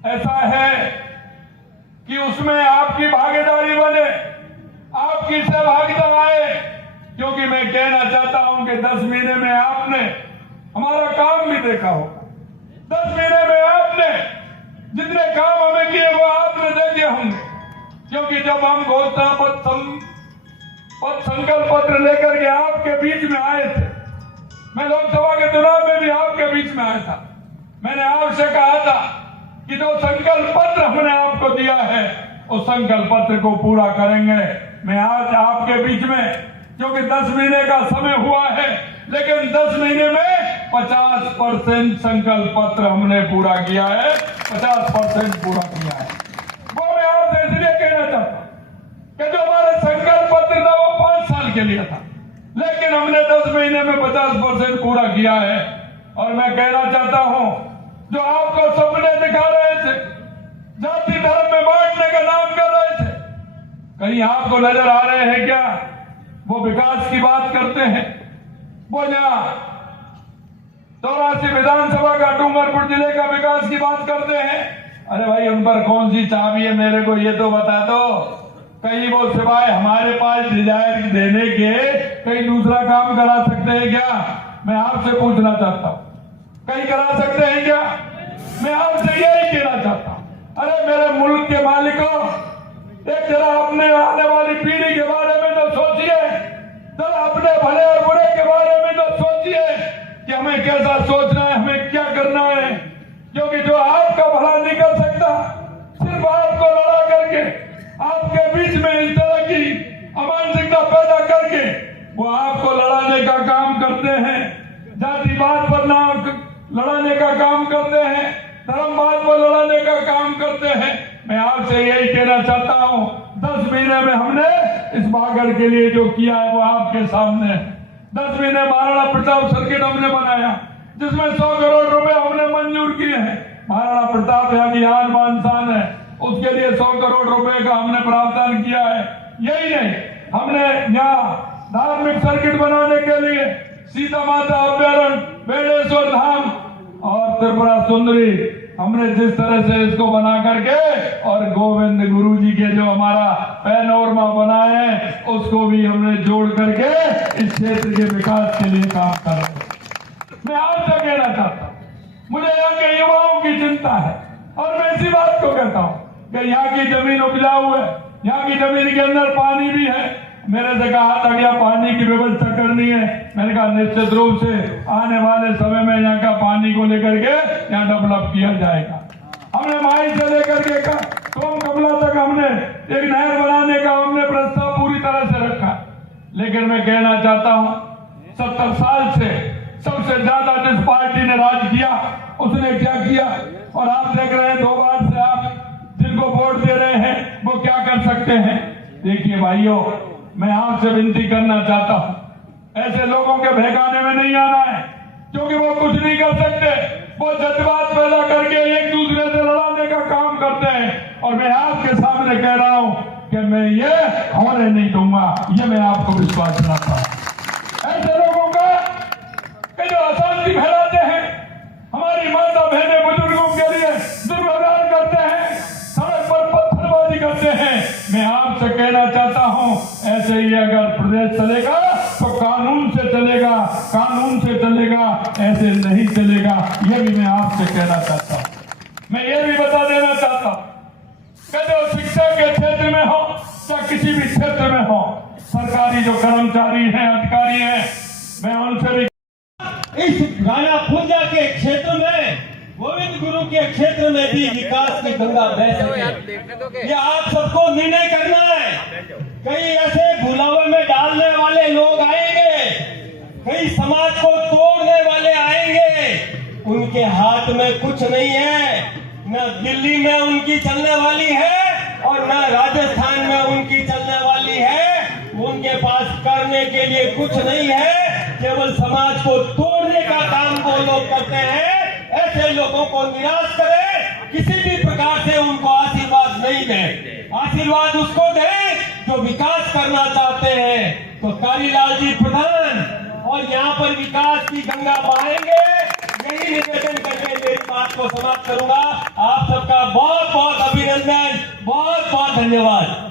ऐसा है कि उसमें आपकी भागीदारी बने, आपकी सहभागिता आए, क्योंकि मैं कहना चाहता हूं कि 10 महीने में आपने हमारा काम भी देखा होगा। 10 महीने में आपने जितने काम हमें किए वो आपने देखे होंगे, क्योंकि जब हम घोषणा पत्र संकल्प पत्र लेकर के आपके बीच में आए थे, मैं लोकसभा के चुनाव में भी आपके बीच में आया था, मैंने आपसे कहा था कि जो संकल्प पत्र हमने आपको दिया है उस संकल्प पत्र को पूरा करेंगे। मैं आज आपके बीच में, क्योंकि 10 महीने का समय हुआ है, लेकिन 10 महीने में 50% संकल्प पत्र हमने पूरा किया है, 50% पूरा किया है। वो मैं आपसे इसलिए कहना चाहता हूं कि जो हमारा संकल्प पत्र था वो 5 साल के लिए था, लेकिन हमने 10 महीने में 50% पूरा किया है। और मैं कहना चाहता हूं, जो आपको सपने दिखा रहे थे, जाति धर्म में बांटने का नाम कर रहे थे, कहीं आपको नजर आ रहे हैं क्या? वो विकास की बात करते हैं, वो यहाँ 84 विधानसभा का डूंगरपुर जिले का विकास की बात करते हैं। अरे भाई, उन पर कौन सी चाबी है, मेरे को ये तो बता दो। कहीं वो सिवाय हमारे पास डिजायर देने के कहीं दूसरा काम करा सकते हैं क्या? मैं आपसे पूछना चाहता हूं, कहीं करा सकते हैं क्या? मैं आपसे यही कहना चाहता हूं, अरे मेरे मुल्क के मालिकों, एक जरा अपने आने वाली पीढ़ी के बारे में तो सोचिए, जरा अपने भले और बुरे के बारे में तो सोचिए कि हमें कैसा सोचना है, हमें क्या करना है। क्योंकि जो आपका भला नहीं कर सकता, सिर्फ आपको लड़ा करके, आपके बीच में इस तरह की अमानसिकता पैदा करके वो आपको लड़ाने का काम करते हैं, जातिवाद पर नाम लड़ाने का काम करते हैं, धर्मवाद पर लड़ाने का काम करते हैं। मैं आपसे यही कहना चाहता हूं, 10 महीने में हमने इस बागड़ के लिए जो किया है वो आपके सामने है। 10 महीने महाराणा प्रताप सर्किट हमने बनाया, जिसमें 100 करोड़ रुपए हमने मंजूर किए हैं। महाराणा प्रताप यहाँ की आन बान शान है, उसके लिए 100 करोड़ रुपए का हमने प्रावधान किया है। यही नहीं, हमने यहाँ धार्मिक सर्किट बनाने के लिए सीता माता अभ्यारण्य, बेड़ेश्वर धाम और त्रिपुरा सुंदरी, हमने जिस तरह से इसको बना करके, और गोविंद गुरु जी के जो हमारा पैनोरमा बनाए हैं उसको भी हमने जोड़ करके इस क्षेत्र के विकास के लिए काम कर रहे हैं। मैं आपसे कहना चाहता हूँ, मुझे यहाँ के युवाओं की चिंता है, और मैं इसी बात को कहता हूँ कि यहाँ की जमीन उपजाऊ है, यहाँ की जमीन के अंदर पानी भी है। मेरे से कहा था कि पानी की व्यवस्था करनी है, मैंने कहा निश्चित रूप से आने वाले समय में यहाँ का पानी को लेकर के यहाँ डेवलप किया जाएगा। हमने माई से लेकर के सोम कमला तक हमने एक नहर बनाने का हमने प्रस्ताव पूरी तरह से रखा। लेकिन मैं कहना चाहता हूँ, 70 साल से सबसे ज्यादा जिस पार्टी ने राज किया उसने क्या किया, और आप देख रहे हैं 2 बार से आप जिनको वोट दे रहे हैं वो क्या कर सकते हैं। देखिए भाइयों, मैं आपसे विनती करना चाहता हूं, ऐसे लोगों के बहकाने में नहीं आना है, क्योंकि वो कुछ नहीं कर सकते। वो जज्बात पैदा करके एक दूसरे से लड़ाने का काम करते हैं, और मैं आपके सामने कह रहा हूं कि मैं ये होने नहीं दूंगा, ये मैं आपको विश्वास दिलाता हूं। ऐसे लोगों का कि जो अशांति फैलाते हैं, हमारी माता बहने बुजुर्गों के लिए दुर्व्यवहार करते हैं, सड़क पर पत्थरबाजी करते हैं, मैं आपसे कहना चाहता हूं, ऐसे ही अगर प्रदेश चलेगा तो कानून से चलेगा, कानून से चलेगा, ऐसे नहीं चलेगा। ये भी मैं आपसे कहना चाहता हूं। मैं ये भी बता देना चाहता हूं कि जो शिक्षा के क्षेत्र में हो या किसी भी क्षेत्र में हो, सरकारी जो कर्मचारी हैं, अधिकारी हैं, मैं उनसे भी इस राणा पुंजा के क्षेत्र में, गोविंद गुरु के क्षेत्र में भी विकास की गंगा बह सके, ये आप सबको निर्णय करना है। कई ऐसे भुलावे में डालने वाले लोग आएंगे, कई समाज को तोड़ने वाले आएंगे, उनके हाथ में कुछ नहीं है, न दिल्ली में उनकी चलने वाली है और न राजस्थान में उनकी चलने वाली है। उनके पास करने के लिए कुछ नहीं है, केवल समाज को तोड़ने का काम वो लोग करते हैं। ऐसे लोगों को निराश करें, किसी भी प्रकार से उनको आशीर्वाद नहीं दें। आशीर्वाद उसको दें जो विकास करना चाहते हैं। तो कालीलाल जी प्रधान और यहाँ पर विकास की गंगा बहाएंगे, यही निवेदन करके मेरी बात बात को समाप्त करूंगा। आप सबका बहुत बहुत अभिनंदन, बहुत बहुत धन्यवाद।